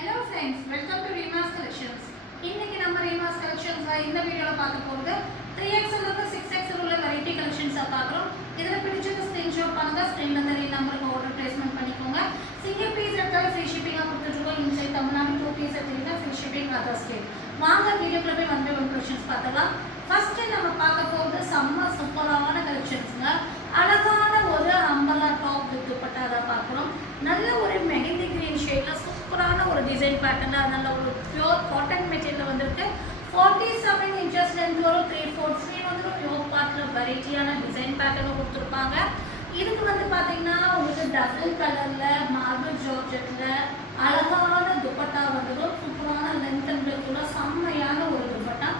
Hello friends, welcome to Reema's Collections. இன்னைக்கு நம்ம Reema's Collectionsல இந்த வீடியோல பார்க்க போறது 3XL ல 6XL உள்ள வெரைட்டி கலெக்ஷன்ஸா பார்க்கறோம். இதல பிடிச்சது ஸ்கிரீன்ஷாட் பண்ணுங்க. ஸ்கிரீன்ல தெரிய நம்பருக்கு ஆர்டர் பிளேஸ்மென்ட் பண்ணிக்கோங்க. சிங்கிள் பீஸ் எடுத்தாலும் ஃப்ரீ ஷிப்பிங்கா கொடுத்துட்டுருக்கோம். இன்சைட் தமிழ்நாடு 2 பீஸ் எடுத்தீங்கன்னா ஃப்ரீ ஷிப்பிங் அதர் ஸ்டேட். வாங்க வீடியோக்குள்ள போய் வந்து கலெக்ஷன்ஸ் பார்த்தலாம். ஃபர்ஸ்ட் நம்ம பார்க்க போறது செம்ம சூப்பரான கலெக்ஷன்ஸ்ங்க. அழகான ஒரு அம்பலா டாப் வித் துப்பட்டா தான் பார்க்கறோம். நல்ல ஒரு மெஹந்தி கிரீன் ஷேட்ல சூப்பரான ஒரு டிசைன் பேட்டர்ன்ல நல்ல ஒரு பியூர் காட்டன் மெட்டீரியல்ல வந்திருக்கு. 47 inches லெந்த் வரும். 3/4 ஸ்லீவ் வந்துரும். யோக் பார்ட்ல வெரைட்டியான டிசைன் பேட்டர்ன் கொடுத்திருப்பாங்க. இதுக்கு வந்து பாத்தீங்கன்னா உங்களுக்கு டபுள் கலர்ல மார்பிள் ஜார்ஜெட்ல அழகான துப்பட்டா வந்துரும். சூப்பரான லெந்த் அண்ட் பிரெத்ல செம்மையான ஒரு துப்பட்டா.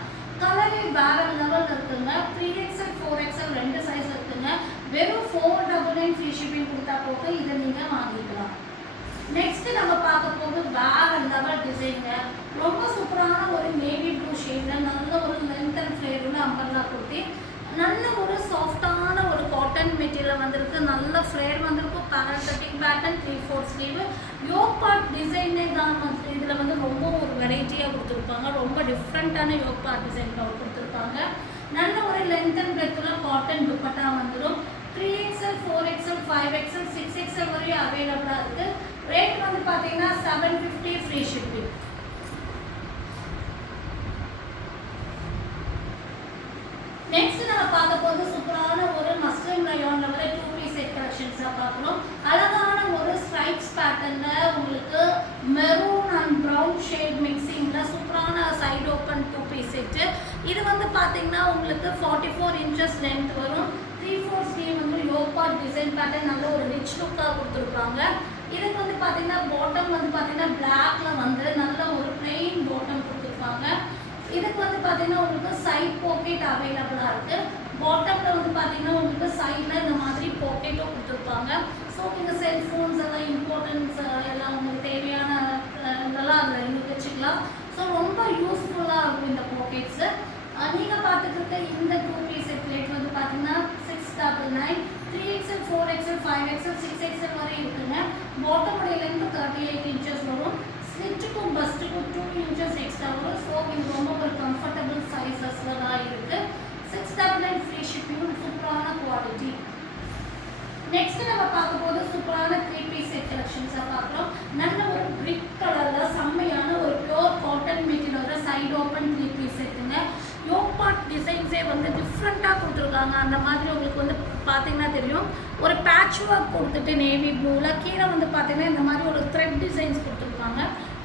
கலரே வேற லெவல்ல இருக்குங்க. 3XL 4XL ரெண்டு சைஸ் இருக்குங்க. வெறும் 499 ஃப்ரீ ஷிப்பிங் கொடுத்தா போக இதை நீங்க வாங்கிக்கலாம். நெக்ஸ்ட் நம்ம பார்க்க போறது வேற லெவல் டிசைன்ங்க. ரொம்ப சூப்பரான ஒரு நேவி ப்ளூ ஷேட்ல நல்ல ஒரு லென்த் அண்ட் ஃப்ளேர் உள்ள அம்பர்லா குர்த்தி. நல்ல ஒரு சாஃப்டான ஒரு காட்டன் மெட்டீரியல் வந்திருக்கு. நல்ல ஃப்ளேர் வந்திருக்கு. Barrel pattern 3/4 sleeve. Yoke part டிசைனே தான் இதுல வந்து ரொம்ப ஒரு வெரைட்டியா கொடுத்துருப்பாங்க. ரொம்ப டிஃப்ரெண்டான யோக் பார்ட் டிசைன் கொடுத்துருப்பாங்க. நல்ல ஒரு லென்த் அண்ட் பிரெத்ல காட்டன் துப்பட்டா வந்துடும். 3XL 4XL 5XL 6XL வரையும் அவைலபிளா இருக்கு. ரேட் வந்து பாத்தீங்கன்னா 750 ஃப்ரீ ஷிப்பிங். நெக்ஸ்ட் நம்ம பார்க்க போறது சூப்பரான ஒரு மஸ்லின் ரயான்ல வர 2 பீஸ் செட் கலெக்ஷன்ஸா பார்க்கணும். அழகான ஒரு ஸ்ட்ரைப்ஸ் பேட்டர்ன்ல உங்களுக்கு மெரூன் அண்ட் பிரவுன் ஷேட் மிக்சிங்ல சூப்பரான சைடு ஓபன் 2 பீஸ் செட். இது வந்து பாத்தீங்கன்னா உங்களுக்கு 44 inches லெந்த் வரும். 3/4 ஸ்லீவ் வந்து யோக் பார்ட் டிசைன் பேட்டர்ன் நல்ல ஒரு ரிச் லுக்கா கொடுத்திருப்பாங்க. இதுக்கு வந்து பாத்தீங்கன்னா பாட்டம் வந்து பாத்தீங்கன்னா பிளாக்ல வந்து நல்ல ஒரு plain பாட்டம் கொடுத்திருப்பாங்க. இதுக்கு வந்து பாத்தீங்கன்னா உங்களுக்கு சைடு பாக்கெட் அவைலபிளா இருக்கு. பாட்டம்ல வந்து பாத்தீங்கன்னா உங்களுக்கு சைடுல இந்த மாதிரி பாக்கெட்டும் கொடுத்திருப்பாங்க. ஸோ நீங்க செல்போன்ஸ் எல்லாம் இம்பார்ட்டன்ஸ் எல்லாம் உங்களுக்கு தேவையான இதெல்லாம் அதில் நீங்கள் வச்சுக்கலாம். ஸோ ரொம்ப யூஸ்ஃபுல்லாக இருக்கும் இந்த பாக்கெட்ஸ். நீங்கள் பார்த்துட்டு இருக்க இந்த 2 பீஸ் செட் ரேட் வந்து பார்த்தீங்கன்னா 699. 3XL 4XL 5XL 6XL வரை இருக்குங்க. பாட்டமுடைய லென்த் 38 inches வரும். ஸ்லிட்டுக்கும் பஸ்ட்டுக்கும் 2 inches எக்ஸ்ட்ரா வரும். ஸோ இது ரொம்ப ஒரு கம்ஃபர்டபுள் சைஸஸ்ல தான் இருக்கு. 699 ஃப்ரீ ஷிப்பிங்கும் சூப்பரான குவாலிட்டி. நெக்ஸ்ட் நம்ம பார்க்க போது சூப்பரான 3 பீஸ் செட் கலெக்ஷன்ஸா பார்க்குறோம். நல்ல ஒரு பிரிக் கலர்ல செம்மையான ஒரு பியூர் காட்டன் மெட்டீரியலோட சைடு ஓப்பன் 3 பீஸ் செட்டுங்க. யோக் பார்ட் டிசைன்ஸே வந்து டிஃப்ரெண்ட்டாக கொடுத்துருக்காங்க. அந்த மாதிரி உங்களுக்கு வந்து பார்த்தீங்கன்னா தெரியும். ஒரு பேட்ச் ஒர்க் கொடுத்துட்டு நேவி ப்ளூவில் கீழே வந்து பார்த்தீங்கன்னா இந்த மாதிரி ஒரு த்ரெட் டிசைன்ஸ் கொடுத்துருப்பாங்க.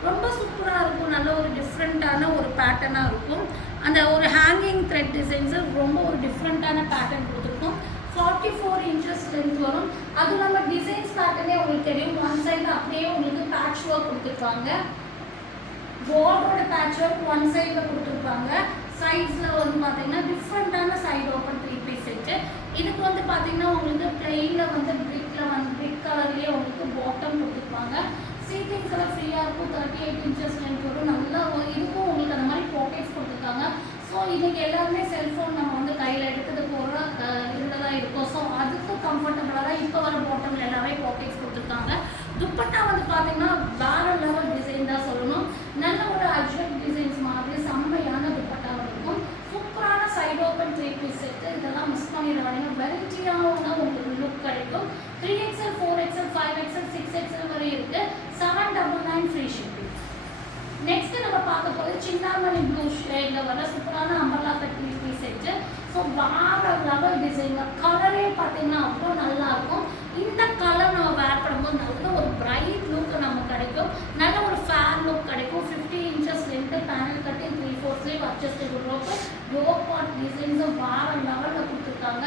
ரொம்ப சூப்பராக இருக்கும். நல்ல ஒரு டிஃப்ரெண்ட்டான ஒரு பேட்டர்னாக இருக்கும். அந்த ஒரு ஹேங்கிங் த்ரெட் டிசைன்ஸு ரொம்ப ஒரு டிஃப்ரெண்ட்டான பேட்டர்ன் கொடுத்துருக்கும். 44 inches லென்த் வரும். அதுவும் நம்ம டிசைன்ஸ் பேட்டர்னே உங்களுக்கு தெரியும். ஒன் சைடு அப்படியே உங்களுக்கு பேட்ச் ஒர்க் கொடுத்துருப்பாங்க. பார்டரோட பேட்ச் ஒர்க் ஒன் சைடில் கொடுத்துருப்பாங்க. சைட்ஸில் வந்து பார்த்தீங்கன்னா டிஃப்ரெண்ட்டான சைடு ஓப்பன் 3 பீஸ் செட்டு. இதுக்கு வந்து பார்த்தீங்கன்னா உங்களுக்கு பிளெயினில் வந்து பிரிக் கலர்லேயே உங்களுக்கு பாட்டம் கொடுத்துருப்பாங்க. சீட்டிங்ஸ் எல்லாம் ஃப்ரீயாக இருக்கும். 38 inches லென்த் வரும். நல்லா இதுக்கும் உங்களுக்கு அந்த மாதிரி பாக்கெட்ஸ் கொடுத்துருக்காங்க. ஸோ இதுக்கு எல்லாருமே செல்ஃபோன் நம்ம வந்து கையில் எடுத்துகிட்டு போகிற இதில் தான் இருக்கும். ஸோ அதுக்கும் கம்ஃபர்டபுளாக தான் இப்போ வர பாட்டமில் எல்லாமே பாக்கெட்ஸ் கொடுத்துருக்காங்க. துப்பட்டா வந்து பார்த்தீங்கன்னா வேற லெவல் டிசைன் தான் சொல்லணும். நல்ல ஒரு அஜ்ரக் டிசைன்ஸ் மாதிரி செம்மையான துப்பட்டா இருக்கும். சூப்பரான சைடு ஓப்பன் 3 பீஸ் செட்டு. இதெல்லாம் மிஸ் பண்ணிடுறாங்க. வெரைட்டியான உங்களுக்கு லுக் கிடைக்கும். 3XL 4XL 5XL 6XL வரை இருக்கு. 799 ஃப்ரீ ஷிப்பிங். நெக்ஸ்ட் நம்ம பார்க்க போது சின்னாமணி ப்ளூ ஷேட்ல வர சூப்பரான umbrella cut 3 piece set. So வேற லெவல் டிசைன். கலரே பார்த்தீங்கன்னா அவ்வளோ நல்லா இருக்கும். இந்த கலர் நம்ம வேர் பண்ணும்போது நல்ல ஒரு பிரைட் லுக் நமக்கு கிடைக்கும். நல்ல ஒரு ஃபேர் லுக் கிடைக்கும். 50 inches லென்த் பேனல் கட்டி 3/4 sleeve adjustable rope. Yoke part டிசைன்ஸும் வேற லெவலில் கொடுத்துருக்காங்க.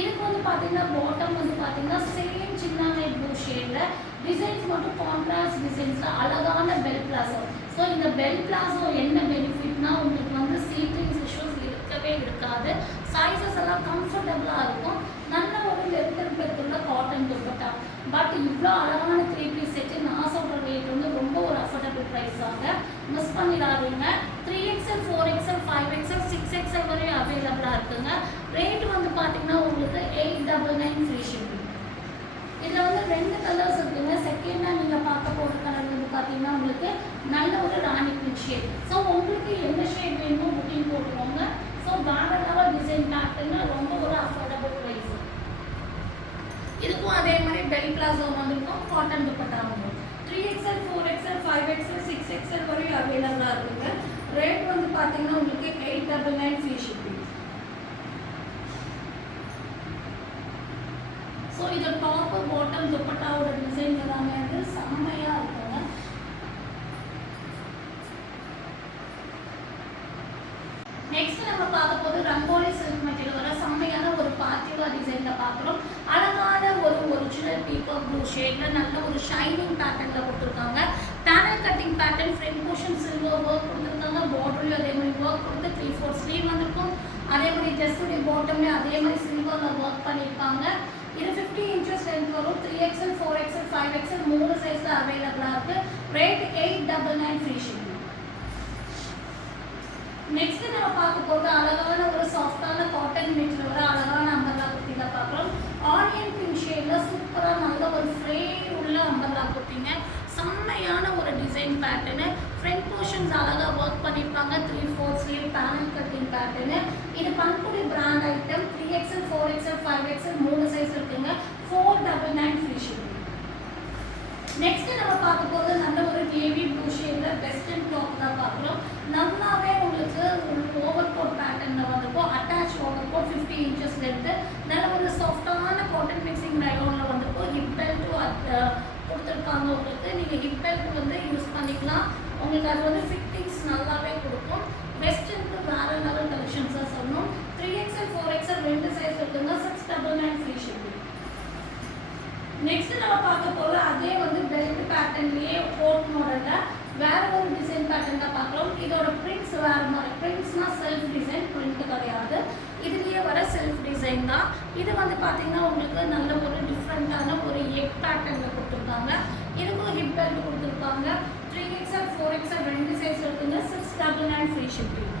இதுக்கு வந்து பார்த்தீங்கன்னா பாட்டம் வந்து பார்த்தீங்கன்னா சேம் சின்னாமணி ப்ளூ ஷேட்ல டிசைன்ஸ் மட்டும் கான்ட்ராஸ்ட் டிசைன்ஸில் அழகான பெல் பிளாசோ. ஸோ இந்த பெல் பிளாசோ என்ன பெனிஃபிட்னா உங்களுக்கு வந்து சீட்டிங்ஸ் இஷ்யூஸ் இருக்கவே இருக்காது. சைஸஸ் எல்லாம் கம்ஃபர்டபுளாக இருக்கும். நல்ல ஒரு லென்த் அண்ட் பிரெத் உள்ள காட்டன் துப்பட்டா. பட் இவ்வளோ அழகான 3 பீஸ் செட்டு நான் சொல்கிற ரேட் வந்து ரொம்ப ஒரு அஃபோர்டபுள் ப்ரைஸாக மிஸ் பண்ணிடாதீங்க. 3XL 4XL 5XL 6XL வரையும் அவைலபிளாக இருக்குங்க. ரேட் வந்து பார்த்தீங்கன்னா உங்களுக்கு 899 ஃப்ரீ ஷிப்பிங். இதில் வந்து 2 கலர்ஸ் இருக்குங்க. செகண்டாக நீங்கள் பார்க்க போகிற கலர் வந்து பார்த்தீங்கன்னா உங்களுக்கு நல்ல ஒரு ராணி பிங்க் ஷேட். ஸோ உங்களுக்கு எந்த ஷேட் வேணுமோ புக்கிங் போட்டுக்கோங்க. ஸோ வேற லெவல் டிசைன் பேட்டர்னு ரொம்ப ஒரு அஃபோர்டபுள் ப்ரைஸ். இதுக்கும் அதே மாதிரி பெல் பிளாசோ வந்துருக்கும், காட்டன் துப்பட்டா வந்துடும். 3XL 4XL 5XL 6XL வரையும் அவைலபிளாக இருக்குங்க. ரேட் வந்து பார்த்தீங்கன்னா உங்களுக்கு 899 ஃப்ரீ ஷிப்பிங். ஸோ இது டாப்பு பாட்டம் துப்பட்டாவோட டிசைன் எல்லாமே வந்து செம்மையாக இருக்குங்க. நெக்ஸ்ட் நம்ம பார்க்க போது ரங்கோலி சில்க் மெட்டீரியல் வர செம்மையான ஒரு பார்ட்டிவா டிசைன்ல பார்க்குறோம். அழகான ஒரு ஒரிஜினல் பீகாக் ப்ளூ ஷேட்ல நல்ல ஒரு ஷைனிங் பேட்டர்ன்ல கொடுத்துருக்காங்க. Panel cutting pattern, front portion silver work கொடுத்துருக்காங்க. பார்டர்லையும் அதே மாதிரி ஒர்க் கொடுத்து 3/4 ஸ்லீவ் வந்திருக்கும். அதே மாதிரி ட்ரெஸ்ஸுடைய பாட்டம்லேயும் அதே மாதிரி சில்வர்ல ஒர்க் பண்ணியிருப்பாங்க. இது 50 inches லென்த் வரும். 3XL 4XL 5XL 3 சைஸ்ல அவைலபிளா இருக்கு. Rate 899 free shipping. நெக்ஸ்ட் நம்ம பார்க்க போகிறது அழகான ஒரு சாஃப்டான காட்டன் மெட்டீரியல் வர அழகான அம்பர்லா குர்த்தில பார்க்குறோம். ஆனியன் பிங்க் ஷேடில் சூப்பராக நல்ல ஒரு ஃப்ளேர் உள்ள அம்பர்லா குர்த்திங்க. செம்மையான ஒரு டிசைன் பேட்டர்னு. ஃப்ரண்ட் போர்ஷன்ஸ் அழகாக ஒர்க் பண்ணியிருப்பாங்க. 3/4 ஸ்லீவ் பேனல் கட்டிங் பேட்டர்னு. இது பண்புடி brand item. 3XL 4XL 5XL 3 size இருக்குங்க. 499 ஃப்ரீ ஷிப்பிங். நெக்ஸ்ட் நம்ம பார்க்க போகிறது நல்ல ஒரு நேவி ப்ளூ ஷேடில் வெஸ்டர்ன் டாப் தான் பார்க்குறோம். நல்லாவே உங்களுக்கு ஓவர் கோட் பேட்டர்னில் வந்துருக்கும். Attach over coat 50 inches length. நல்ல ஒரு சாஃப்டான காட்டன் மிக்சிங் ரயோனில் வந்துருக்கும். ஹிப் பெல்ட் கொடுத்துருக்காங்க உங்களுக்கு. நீங்கள் ஹிப் பெல்ட் வந்து யூஸ் பண்ணிக்கலாம். உங்களுக்கு அது வந்து ஃபிட்டிங்ஸ் நல்லாவே கொடுக்கும். வெஸ்டர்னுக்கு வேறு லெவல் கலெக்ஷன்ஸாக சொல்லணும். 3XL 4XL 2 சைஸ் இருக்குங்க. 699 ஃப்ரீ ஷிப்பிங். நெக்ஸ்ட் நம்ம பார்க்க போகிறது அதே வந்து பெல்ட் பேட்டர்ன்லேயே கோட் மாடலில் வேற ஒரு டிசைன் பேட்டர்ன் தான் பார்க்குறோம். இதோட பிரிண்ட்ஸ் வேறு மாதிரி. பிரிண்ட்ஸ்னால் செல்ஃப் டிசைன், பிரிண்ட் கிடையாது. இதுலேயே வர செல்ஃப் டிசைன் தான். இது வந்து பார்த்தீங்கன்னா உங்களுக்கு நல்ல ஒரு டிஃப்ரெண்ட்டான ஒரு எக் பேட்டர்னில் கொடுத்துருக்காங்க. இதுக்கும் ஹிப் பெல்ட் கொடுத்துருக்காங்க. 3XL 4XL 2 சைஸ் இருக்குங்க. 699 ஃப்ரீ ஷிப்பிங்.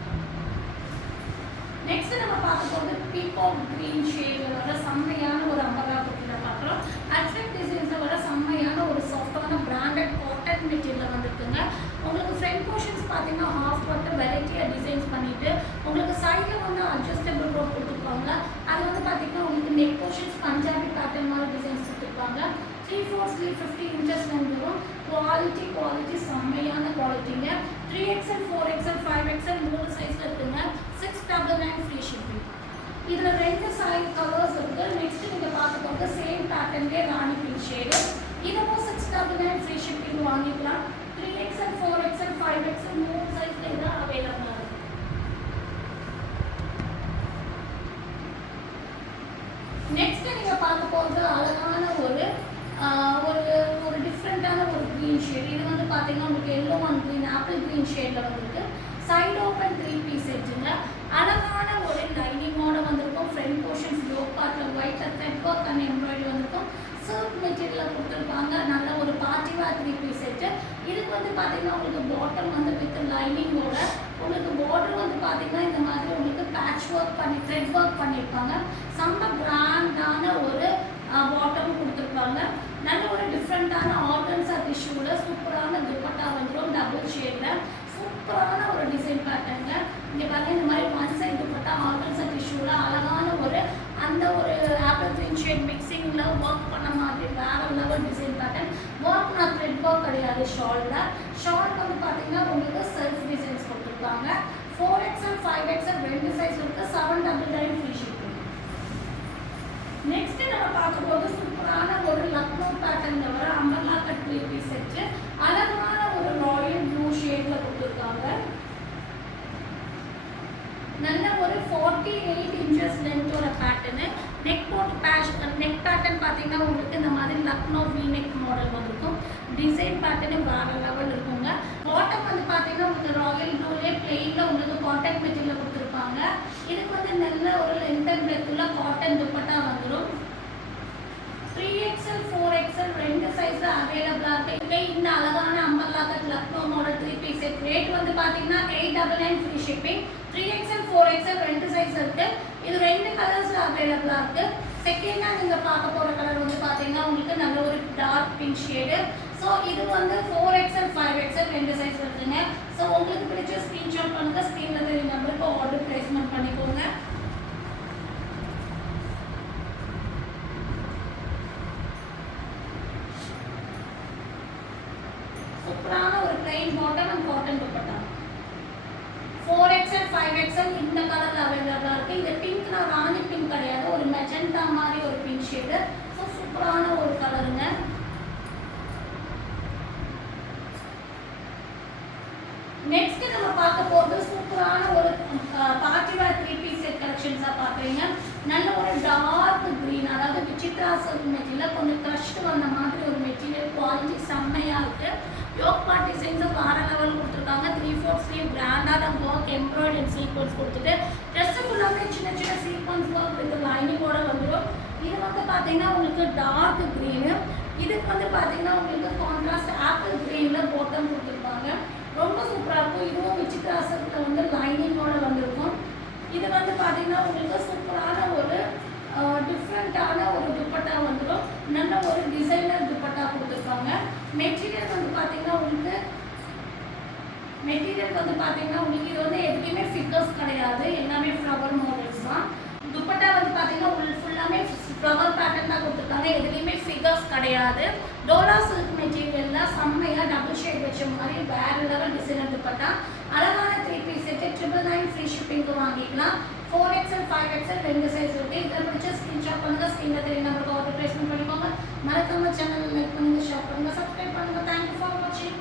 நெக்ஸ்ட் நம்ம பார்க்க போகிறது பீகாக் கிரீன் ஷேடில் வர செம்மையான ஒரு அம்பர்லா குர்த்தியில் பார்க்குறோம். அட்ராக்ட் டிசைன்ஸில் வர செம்மையான ஒரு சாஃப்டான பிராண்டட் காட்டன் மெட்டீரியல் வந்துருக்குங்க. உங்களுக்கு ஃப்ரண்ட் போர்ஷன்ஸ் பார்த்தீங்கன்னா ஹாஃப் பட்டு வெரைட்டியாக டிசைன்ஸ் பண்ணிவிட்டு உங்களுக்கு சைடில் வந்து அட்ஜஸ்டபிள் ரோப் கொடுத்துருப்பாங்க. அது வந்து பார்த்தீங்கன்னா உங்களுக்கு நெக் போர்ஷன்ஸ் பஞ்சாபி பேட்டர்ன் மாதிரி டிசைன்ஸ் கொடுத்துருப்பாங்க. 3/4 ஸ்லீவ் 50 inches லென்த் வரும். குவாலிட்டி செம்மையான குவாலிட்டிங்க. 3XL 4XL 5XL 3 சைஸில் இருக்குங்க. 699 ஃப்ரீ ஷிப்பிங். இதில் 2 சைஸ் கலர்ஸ் இருக்குது. நெக்ஸ்ட் நீங்கள் பார்க்க போகிறது சேம் பேட்டர்ன்லேயே ராணி பிங்க் ஷேடு. இதுவும் 699 ஃப்ரீ ஷிப்பிங் வாங்கிக்கலாம். 3XL 4XL 5XL 3 சைஸில் இதுதான் அவைலபிளாக இருக்குது. நெக்ஸ்ட் நீங்கள் பார்க்க போகிறது அழகான ஒரு டிஃப்ரெண்ட்டான ஒரு க்ரீன் ஷேட். இது வந்து பார்த்தீங்கன்னா உங்களுக்கு yellow and green apple green ஷேடில் வந்துருக்கு. சைடு ஓப்பன் 3 பீஸ் செட்டுங்க. அழகான ஒரு லைனிங்கோட வந்திருக்கும். ஃப்ரண்ட் போர்ஷன்ஸ் லோ பார்ட்டில் ஒயிட்டில் த்ரெட் ஒர்க் அண்ட் எம்ப்ராய்டரி வந்திருக்கும். சில்க் மெட்டீரியலில் கொடுத்துருப்பாங்க. நல்ல ஒரு பார்ட்டிவா 3 பீஸ் செட்டு. இதுக்கு வந்து பார்த்தீங்கன்னா உங்களுக்கு பாட்டம் வந்து வித் லைனிங்கோட உங்களுக்கு பார்டர் வந்து பார்த்தீங்கன்னா இந்த மாதிரி உங்களுக்கு பேட்ச் ஒர்க் பண்ணி த்ரெட் ஒர்க் பண்ணியிருப்பாங்க. செம்ம பிராண்டான ஒரு பாட்டம் கொடுத்துருப்பாங்க. நல்ல ஒரு டிஃப்ரெண்ட்டான ஆர்கன்ஸா டிஷ்யூவில் சூப்பரான துப்பட்டா வந்துடும். டபுள் ஷேடில் சூப்பரான ஒரு டிசைன் பேட்டர்ங்க. இங்கே பாருங்க இந்த மாதிரி ஒன் சைட் துப்பட்டா ஆர்கன்ஸா டிஷ்யூவில் அழகான ஒரு அந்த ஒரு ஆப்பிள் க்ரீன் ஷேட் மிக்சிங்கில் ஒர்க் பண்ண மாதிரி வேற லெவல் டிசைன் பேட்டர்ன். ஒர்க்னா த்ரெட் ஒர்க் கிடையாது. ஷால் வந்து பார்த்தீங்கன்னா உங்களுக்கு செல்ஃப் டிசைன்ஸ் கொடுத்துருக்காங்க. 4XL 5XL 2 சைஸ் இருக்குது. 799 ஃப்ரீ ஷிப்பிங். நெக்ஸ்ட் நம்ம பார்க்க போது சூப்பரான ஒரு லக்னோ பேட்டர்னில் வர அம்பர்லா கட் 3 பீஸ் செட்டு. அழகான ஒரு ராயல் ப்ளூ ஷேடில் கொடுத்துருக்காங்க. நல்ல ஒரு 48 inches லென்த்தோட பேட்டர்னு. நெக் பேட்டர்ன் பார்த்தீங்கன்னா உங்களுக்கு இந்த மாதிரி லக்னோ வி நெக் மாடல் வந்துருக்கும். டிசைன் பேட்டர்னு வேற லெவல் இருக்குங்க. பாட்டம் வந்து பார்த்தீங்கன்னா உங்களுக்கு ராயல் ப்ளூலே பிளெயினில் உங்களுக்கு காட்டன் மெட்டீரியல் கொடுத்துருப்பாங்க. இதுக்கு வந்து நல்ல ஒரு லென்த் அண்ட் பிரெத்துள்ள காட்டன் துப்பட்டா வந்துடும். 3XL 4XL 2 சைஸில் அவைலபிளாக இருக்குது. இந்த அழகான umbrella cut Lucknow model 3 piece set rate வந்து பார்த்தீங்கன்னா 899 free shipping. 3XL 4XL 2 size இருக்குது. இது 2 கலர்ஸில் அவைலபிளாக இருக்குது. செகண்டாக நீங்கள் பார்க்க போகிற கலர் வந்து பார்த்தீங்கன்னா உங்களுக்கு நல்ல ஒரு dark pink shade. So so இது வந்து 4XL 5XL ரெண்டு சைஸ் வருதுங்க. ஸோ உங்களுக்கு பிடிச்ச ஸ்க்ரீன்ஷாட் பண்ணுங்க, ஸ்க்ரீனில் தெரிய நம்பருக்கு ஆர்டர் பிளேஸ்மெண்ட் பண்ணிக்கோங்க. சூப்பரான ஒரு plain bottom and cotton dupatta 4XL 5XL இந்த கலர்ல அவைலபிளா இருக்கு. இது பிங்க்னா ராணி பிங்க் கிடையாது, ஒரு மெஜெண்டா மாதிரி ஒரு பிங்க் ஷேடு. ஸோ சூப்பரான ஒரு கலருங்க. நெக்ஸ்ட் நம்ம பார்க்க போறது சூப்பரான ஒரு பார்ட்டி வேர் 3 பீஸ் செட் கலெக்ஷன்ஸா பாக்குறீங்க. நல்ல ஒரு டார்க் கிரீன், அதாவது விசித்ரா சில்க் மெட்டீரியல், கொஞ்சம் க்ரஷ்ட் வந்த மாதிரி ஒரு மெட்டீரியல், குவாலிட்டி செம்மையா இருக்கு. யோக் பார்ட் டிசைன்ஸ் வேற லெவல் கொடுத்துருக்காங்க. 3/4 ஸ்லீவ் கிராண்டான ஒர்க் எம்ப்ராய்டரி சீக்வன்ஸ் கொடுத்துட்டு ட்ரெஸ் ஃபுல்லாமே சின்ன சின்ன சீக்வன்ஸ் ஒர்க் வித் லைனிங்கோட வந்துடும். இது வந்து பார்த்தீங்கன்னா உங்களுக்கு டார்க் கிரீனு, இதுக்கு வந்து பார்த்தீங்கன்னா உங்களுக்கு கான்ட்ராஸ்ட் ஆப்பிள் கிரீன்ல பாட்டம் கொடுத்துருப்பாங்க. ரொம்ப சூப்பராக இருக்கும். இதுவும் விசித்ரா சில்க்ல வந்து லைனிங்கோட வந்திருக்கும். இது வந்து பார்த்தீங்கன்னா உங்களுக்கு சூப்பரான ஒரு டிஃப்ரெண்ட்டான ஒரு துப்பட்டா வந்துடும். நல்ல ஒரு டிசைனர் துப்பட்டா கொடுத்துருக்காங்க. மெட்டீரியல் வந்து பார்த்தீங்கன்னா உங்களுக்கு இது வந்து எதுவுமே ஃபிகர்ஸ் கிடையாது, எல்லாமே ஃப்ளவர் மாடல்ஸ் தான். துப்பட்டா வந்து பார்த்தீங்கன்னா உங்களுக்கு ஃபுல்லாமே ஃப்ளவர் பேட்டர்ன் தான் கொடுத்துருக்காங்க, எதுலேயுமே ஃபிகர்ஸ் கிடையாது. டோலா சில்க் மெட்டீரியலில் செம்மையாக டபுள் ஷேட் வச்ச மாதிரி வேற லெவல் டிசைனர் துப்பட்டா. அழகான 3 பீஸ் செட்டு 999 ஃப்ரீ ஷிப்பிங்க்கு வாங்கிக்கலாம். 4XL 5XL ரெண்டு சைஸ் இருக்குது. இதில் பிடிச்ச ஸ்க்ரீன்ஷாட் பண்ணுங்கள், ஸ்க்ரீனில் தெரிய நம்பருக்கு ஆர்டர் பிளேஸ்மெண்ட் பண்ணிக்கோங்க. மறக்காம சேனல் லைக் பண்ணுங்கள், ஷேர் பண்ணுங்கள், சப்ஸ்கிரைப் பண்ணுங்கள். தேங்க்யூ ஃபார் வாட்சிங்.